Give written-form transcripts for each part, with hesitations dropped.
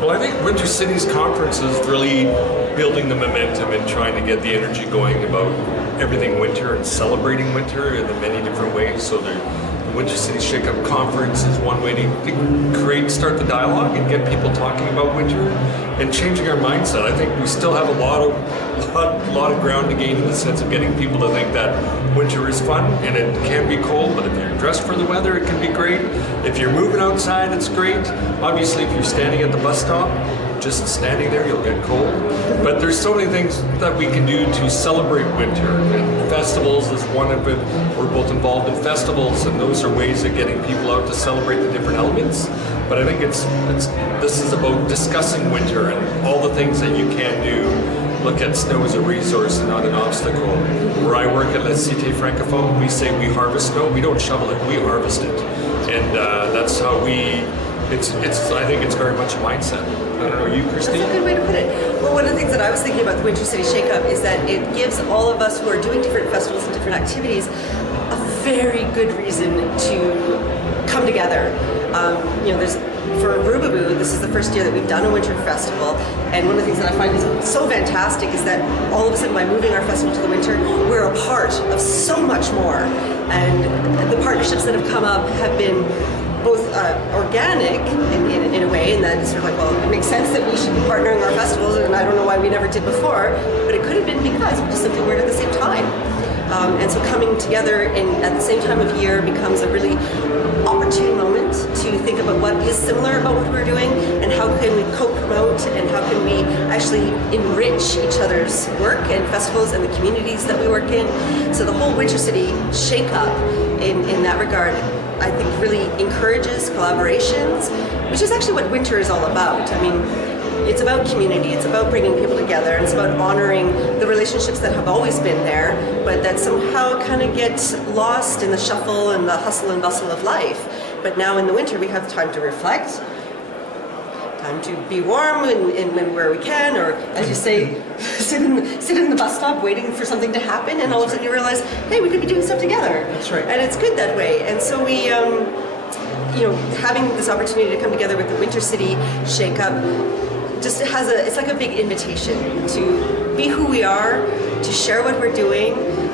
Well, I think Winter Cities Conference is really building the momentum and trying to get the energy going about everything winter and celebrating winter in the many different ways. So the Winter Cities Shake-Up Conference is one way to start the dialogue and get people talking about winter and changing our mindset. I think we still have a lot of ground to gain in the sense of getting people to think that winter is fun and it can be cold, but if you're dressed for the weather, it can be great. If you're moving outside, it's great. Obviously, if you're standing at the bus stop, just standing there, you'll get cold. But there's so many things that we can do to celebrate winter. And festivals is one of it. We're both involved in festivals, and those are ways of getting people out to celebrate the different elements. But I think this is about discussing winter and all the things that you can do. Look at snow as a resource and not an obstacle. Where I work at La Cité Francophone, we say we harvest snow. We don't shovel it, we harvest it. And that's how I think it's very much a mindset. I don't know, you, Christine? That's a good way to put it. Well, one of the things that I was thinking about the Winter City Shake-Up is that it gives all of us who are doing different festivals and different activities a very good reason to come together. For Rubaboo, this is the first year that we've done a winter festival, and one of the things that I find is so fantastic is that all of a sudden by moving our festival to the winter, we're a part of so much more. And the partnerships that have come up have been both organic in a way, in that it's sort of like, well, it makes sense that we should be partnering our festivals, and I don't know why we never did before, but it could have been because we just simply weren't at the same time. And so coming together at the same time of year becomes a really opportune moment to think about what is similar about what we're doing and how can we co-promote and how can we actually enrich each other's work and festivals and the communities that we work in. So the whole Winter City Shake-Up in that regard, I think, really encourages collaborations, which is actually what winter is all about. I mean, it's about community, it's about bringing people together, and it's about honoring the relationships that have always been there, but that somehow kind of get lost in the shuffle and the hustle and bustle of life. But now in the winter we have time to reflect, time to be warm and where we can, or as you say, sit in the bus stop waiting for something to happen, and all of a sudden you realize, hey, we could be doing stuff together. That's right. And it's good that way. And so we, having this opportunity to come together with the Winter City Shake-Up just it's like a big invitation to be who we are, to share what we're doing,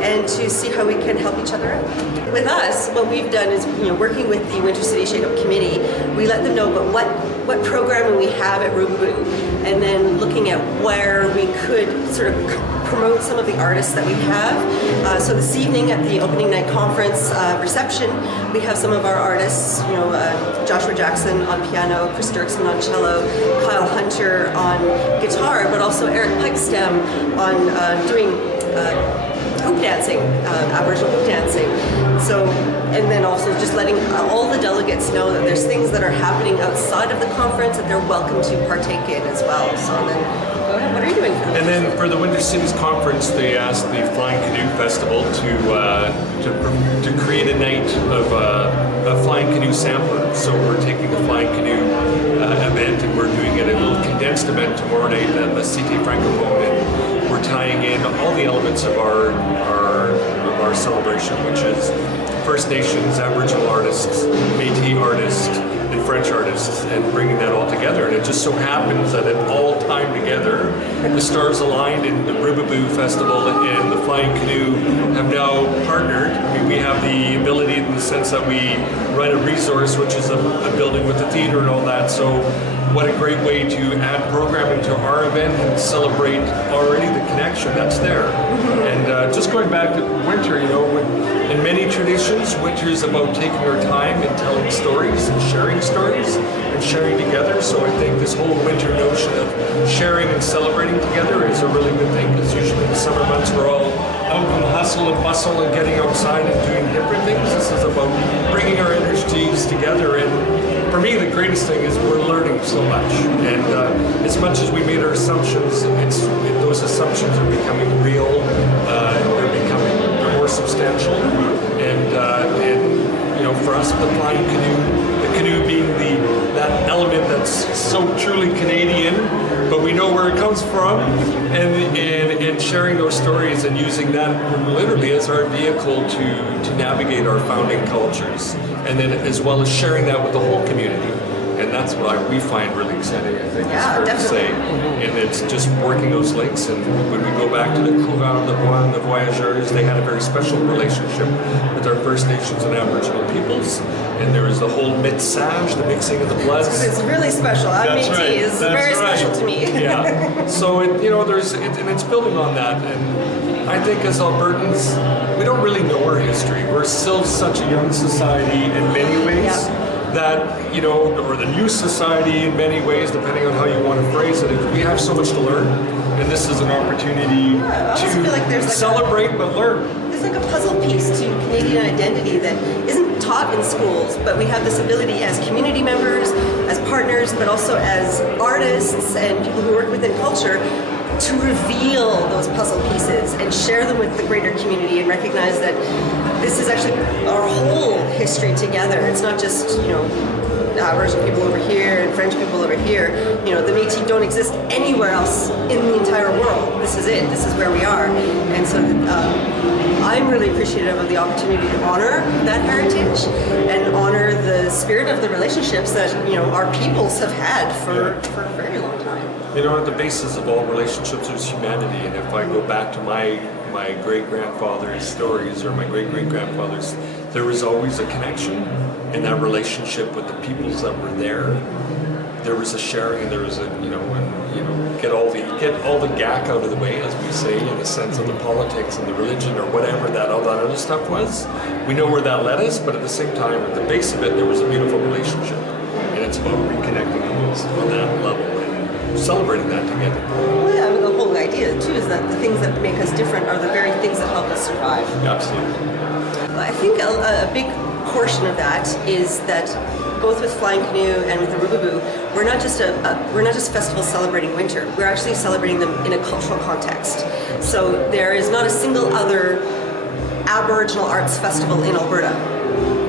and to see how we can help each other out. With us, what we've done is, working with the Winter City Shake-Up Committee, we let them know about what programming we have at Rubaboo, and then looking at where we could sort of promote some of the artists that we have. So this evening at the opening night conference reception, we have some of our artists, Joshua Jackson on piano, Chris Dirksen on cello, Kyle Hunter on guitar, but also Eric Pikestem on doing hoop dancing, Aboriginal hoop dancing. So, and then also just letting all the delegates know that there's things that are happening outside of the conference that they're welcome to partake in as well. So then, go ahead, what are you doing for And then for the Winter Cities Conference, they asked the Flying Canoe Festival to create a night of a Flying Canoe sampler. So we're taking the Flying Canoe event and we're doing it a little condensed event tomorrow night at La Cité Francophone, and we're tying in all the elements of our celebration, which is First Nations, Aboriginal artists, Métis artists, and French artists, and bringing that all together. And it just so happens that it all timed together, the stars aligned, and the Rubaboo Festival and the Flying Canoe have now partnered. I mean, we have the ability in the sense that we run a resource, which is a building with a theater and all that. So what a great way to add programming to our event and celebrate already the connection that's there. And just going back to winter, in many traditions, winter is about taking our time and telling stories and sharing together. So I think this whole winter notion of sharing and celebrating together is a really good thing, because usually in the summer months we're all out in the hustle and bustle and getting outside and doing different things. This is about bringing our energies together, and for me the greatest thing is we're learning so much, and as much as we made our assumptions, those assumptions are becoming real, they're more substantial, and for us the Flying Canoe, the canoe being that element that's so truly Canadian, but we know where it comes from, and sharing those stories and using that literally as our vehicle to navigate our founding cultures, and then as well as sharing that with the whole community. And that's what we find really exciting, I think, Yeah, it's fair definitely. to say. And it's just working those links. And when we go back to the Courant de Bois and the Voyageurs, they had a very special relationship with our First Nations and Aboriginal peoples. And there was the whole mixage, the mixing of the bloods. It's really special. I'm That's Métis. right. It's That's very right. special to me. Yeah. So and it's building on that. And I think as Albertans, we don't really know our history. We're still such a young society in many ways. Yeah. That, or the new society in many ways, depending on how you want to phrase it, we have so much to learn. And this is an opportunity I almost feel like there's to like celebrate but learn. It's like a puzzle piece to Canadian identity that isn't taught in schools, but we have this ability as community members, as partners, but also as artists and people who work within culture to reveal those puzzle pieces and share them with the greater community and recognize that this is actually our whole history together. It's not just, Aboriginal people over here and French people over here. The Métis don't exist anywhere else in the entire world. This is it. This is where we are. And so I'm really appreciative of the opportunity to honor that heritage and honor the spirit of the relationships that, our peoples have had for a very long time. At the basis of all relationships is humanity. And if I go back to my great-grandfather's stories or my great-great-grandfather's, there was always a connection in that relationship with the peoples that were there. There was a sharing, and there was get all the gack out of the way, as we say, in the sense of the politics and the religion or whatever all that other stuff was. We know where that led us, but at the same time, at the base of it, there was a beautiful relationship, and it's about reconnecting on that level and celebrating that together. Well, yeah, the whole idea too is that the things that make us different are the very things that help us survive. Absolutely. I think a big portion of that is that both with Flying Canoe and with the Rubaboo, we're not just festivals celebrating winter. We're actually celebrating them in a cultural context. So there is not a single other Aboriginal arts festival in Alberta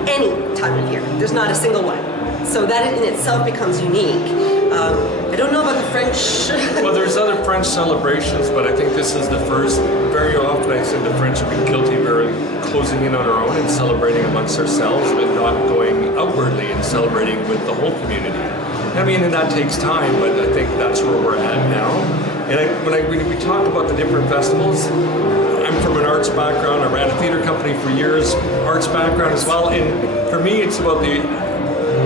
any time of year. There's not a single one. So that in itself becomes unique. I don't know about the French. Well, there's other French celebrations, but I think this is the first. Very often I say the French have been guilty of very closing in on our own and celebrating amongst ourselves, but not going outwardly and celebrating with the whole community. And that takes time, but I think that's where we're at now. And when we talk about the different festivals, I'm from an arts background. I ran a theater company for years, arts background as well. And for me, it's about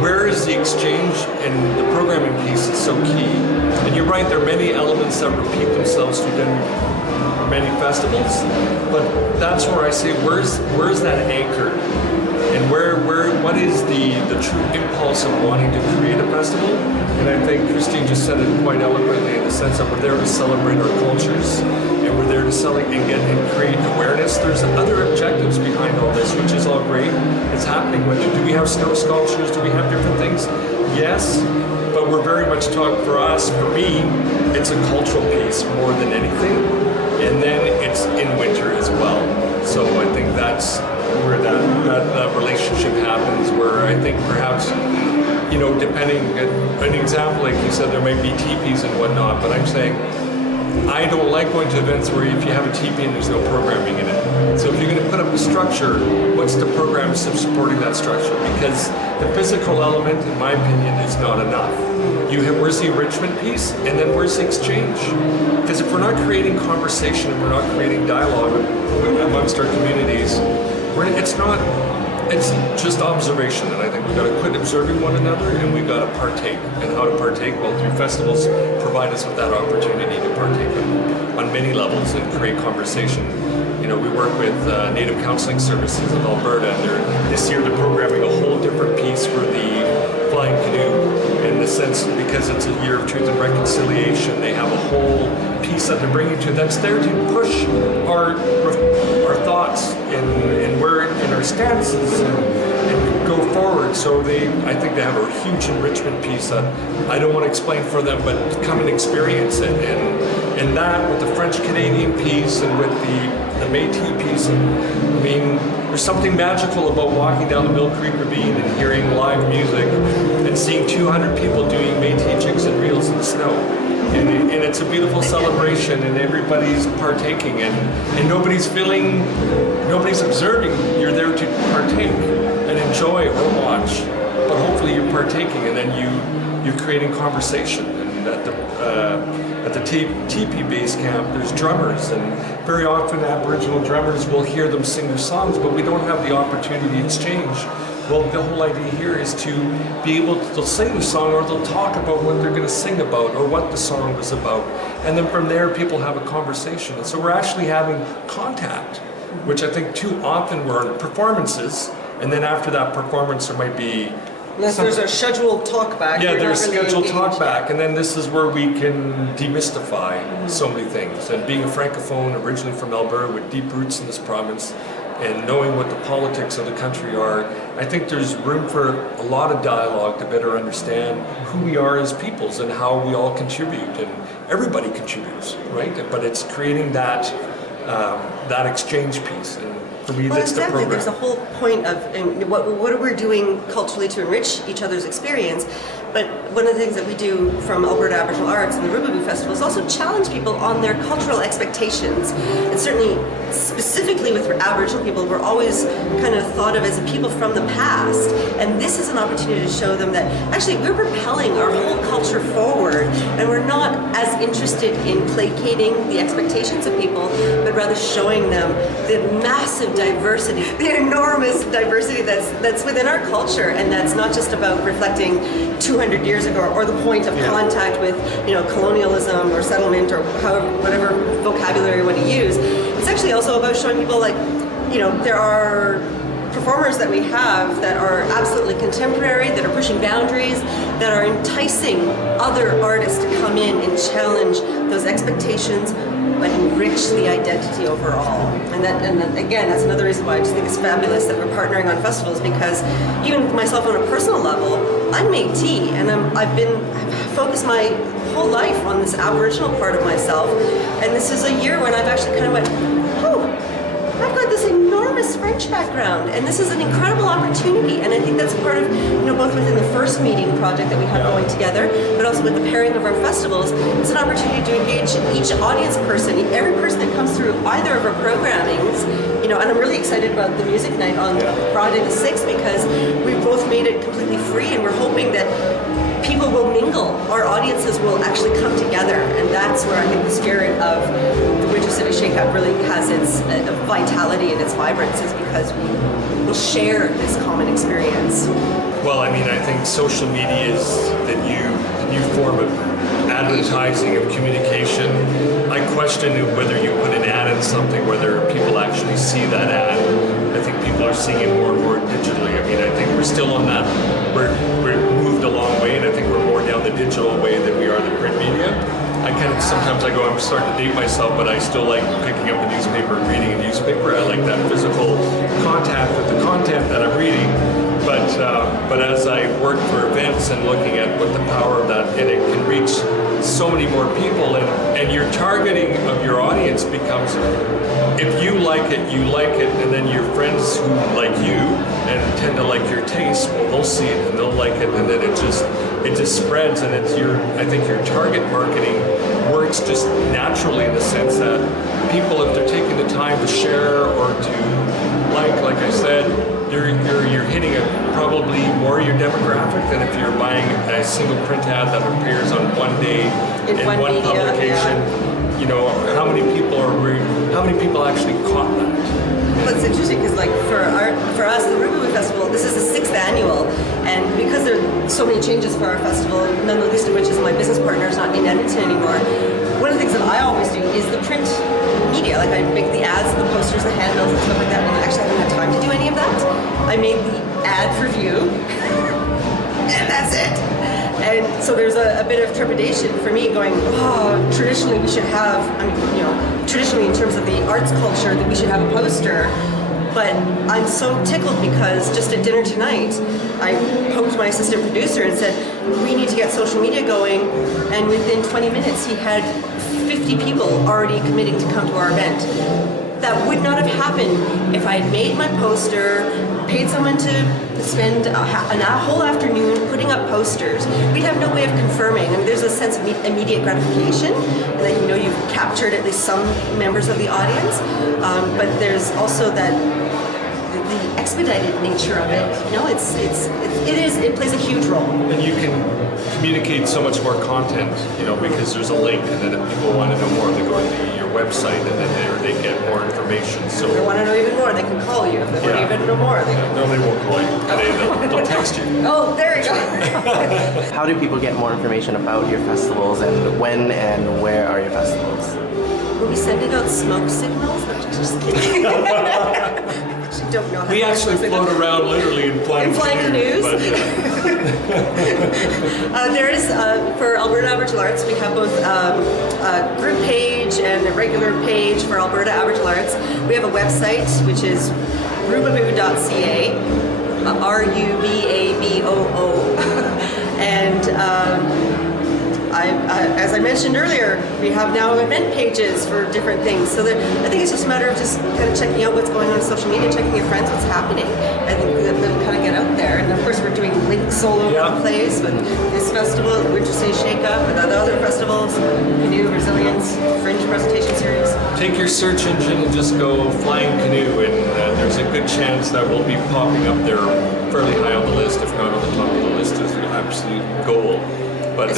where is the exchange, and the programming piece is so key. And you're right, there are many elements that repeat themselves within many festivals, but that's where I say, where's that anchor? And what is the true impulse of wanting to create a festival? And I think Christine just said it quite eloquently in the sense that we're there to celebrate our cultures, and we're there to celebrate and create awareness. There's other objectives behind all this, which is all great. It's happening. Do we have snow sculptures? Do we have different things? Yes, but we're very much talking, for us, for me, it's a cultural piece more than anything. And then it's in winter as well. So I think that's where that relationship happens, where I think perhaps, depending, an example, like you said, there might be teepees and whatnot, but I'm saying, I don't like going to events where if you have a teepee and there's no programming in it. So if you're going to put up a structure, what's the program supporting that structure? Because the physical element, in my opinion, is not enough. Where's the enrichment piece, and then where's the exchange? Because if we're not creating conversation and we're not creating dialogue amongst our communities, it's just observation. And I think we've got to quit observing one another, and we've got to partake. And how to partake? Well, through festivals provide us with that opportunity to partake on many levels and create conversation. We work with Native Counseling Services of Alberta, and this year they're programming a whole different piece for the Flying Canoe, in the sense, because it's a year of truth and reconciliation. They have a whole piece that they're bringing to that's there to push our thoughts and where in our stances and go forward. So I think they have a huge enrichment piece that I don't want to explain for them, but come and experience it. And that with the French Canadian piece and with the Métis piece, there's something magical about walking down the Mill Creek Ravine and hearing live music and seeing 200 people doing Métis jigs and reels in the snow. And it's a beautiful celebration, and everybody's partaking, and nobody's observing. You're there to partake and enjoy or watch. but hopefully you're partaking, and then you're creating conversation. And at the TP base camp, there's drummers, and very often Aboriginal drummers will hear them sing their songs, but we don't have the opportunity to exchange. Well, the whole idea here is to be able to, they'll sing the song, or they'll talk about what they're going to sing about, or what the song was about. And then from there, people have a conversation. And so we're actually having contact, which I think too often we're in performances, and then after that performance, there might be unless there's a scheduled talk back. Yeah, there's scheduled talk back, and then this is where we can demystify so many things. And being a francophone, originally from Alberta, with deep roots in this province, and knowing what the politics of the country are, I think there's room for a lot of dialogue to better understand who we are as peoples and how we all contribute, and everybody contributes, right? But it's creating that that exchange piece. And for me, that's exactly. the program. There's a whole point of what we're doing culturally to enrich each other's experience. But one of the things that we do from Alberta Aboriginal Arts and the Rubaboo Festival is also challenge people on their cultural expectations. And certainly, specifically with Aboriginal people, we're always kind of thought of as a people from the past. And this is an opportunity to show them that actually we're propelling our whole culture forward, and we're not as interested in placating the expectations of people, but rather showing them the massive diversity, the enormous diversity that's within our culture, and that's not just about reflecting 200 years ago, or the point of contact with, colonialism or settlement, or however, whatever vocabulary you want to use. It's actually also about showing people, like, there are performers that we have that are absolutely contemporary, that are pushing boundaries, that are enticing other artists to come in and challenge those expectations, but enrich the identity overall. And again, that's another reason why I just think it's fabulous that we're partnering on festivals, because even myself on a personal level, I'm Métis, and I've focused my whole life on this Aboriginal part of myself, and this is a year when I've actually kind of went, I've got this enormous French background, and this is an incredible opportunity. And I think that's part of, both within the first meeting project that we have going together, but also with the pairing of our festivals, it's an opportunity to engage each audience person, every person that comes through either of our programmings. And I'm really excited about the music night on Friday the 6th, because we both made it completely free, and we're hoping that people will mingle, our audiences will actually come together, and that's where I think the spirit of the Winter City Shake-Up really has its vitality and its vibrance, is because we will share this common experience. Well, I think social media is the new form of advertising, of communication. I question whether you put an ad in something, whether people actually see that ad. I think people are seeing it more and more digitally. I think we're still on that. We're moved a long way, and I think we're more down the digital way than we are the print media. Sometimes I'm starting to date myself, but I still like picking up a newspaper and reading a newspaper. I like that physical contact with the content that I'm reading. But as I work for events and looking at what the power of that, and it can reach so many more people, and your targeting of your audience becomes, if you like it, and then your friends who like you and tend to like your taste, well, they'll see it and they'll like it, and then it just spreads, and I think your target marketing works just naturally, in the sense that people, if they're taking the time to share or to like I said, you're hitting probably more your demographic than if you're buying a single print ad that appears on one day in one media, publication. How many people actually caught that? Well, it's interesting because, for us, the Rubaboo Festival, this is the 6th annual, and because there are so many changes for our festival, none the least of which is my business partner is not in Edmonton anymore. One of the things that I always do is the print media. I make the ads, the posters, the handbills, and stuff like that, and I actually haven't had time to do any of that. I made the ad for view, and that's it. And so there's a bit of trepidation for me, going, traditionally we should have, traditionally in terms of the arts culture, that we should have a poster. But I'm so tickled because just at dinner tonight, I poked my assistant producer and said, we need to get social media going. And within 20 minutes, he had 50 people already committing to come to our event. That would not have happened if I had made my poster, paid someone to spend a whole afternoon putting up posters. We'd have no way of confirming. There's a sense of immediate gratification, and that you've captured at least some members of the audience. But there's also that the expedited nature of it, it plays a huge role. And you can communicate so much more content, because there's a link, and then if people want to know more, they go to your website, and then there they get more information. So if they want to know even more, they can call you. If they want to even know more, they can... No, they won't call you. They'll text you. Oh, there you go. How do people get more information about your festivals, and when and where are your festivals? We'll be sending out smoke signals. No, just kidding. Actually don't know how we actually float around literally in flying canoes. But, there is, for Alberta Aboriginal Arts, we have both a group page and a regular page for Alberta Aboriginal Arts. We have a website, which is Rubaboo.ca, Rubaboo. And as I mentioned earlier, we have now event pages for different things. So I think it's just a matter of just kind of checking out what's going on social media, checking your friends, what's happening. I think that'll kind of get out there. And of course, we're doing links all over the place with this festival, the Winter City Shake Up, with other festivals, Canoe, Resilience, Fringe presentation series. Take your search engine and just go Flying Canoe, and there's a good chance that we'll be popping up there fairly high on the list, if not on the top of the list as an absolute goal. But if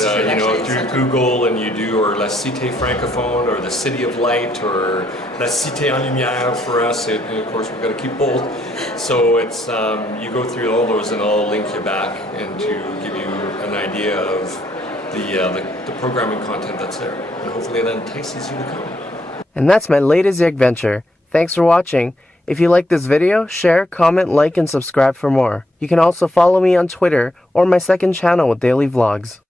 you Google and you do, or La Cité Francophone, or the City of Light, or La Cité en Lumière for us, and of course we've got to keep both. So it's you go through all those, and I'll link you back and to give you an idea of the programming content that's there, and hopefully that entices you to come. And that's my latest Yegventure. Thanks for watching. If you like this video, share, comment, like, and subscribe for more. You can also follow me on Twitter or my second channel with daily vlogs.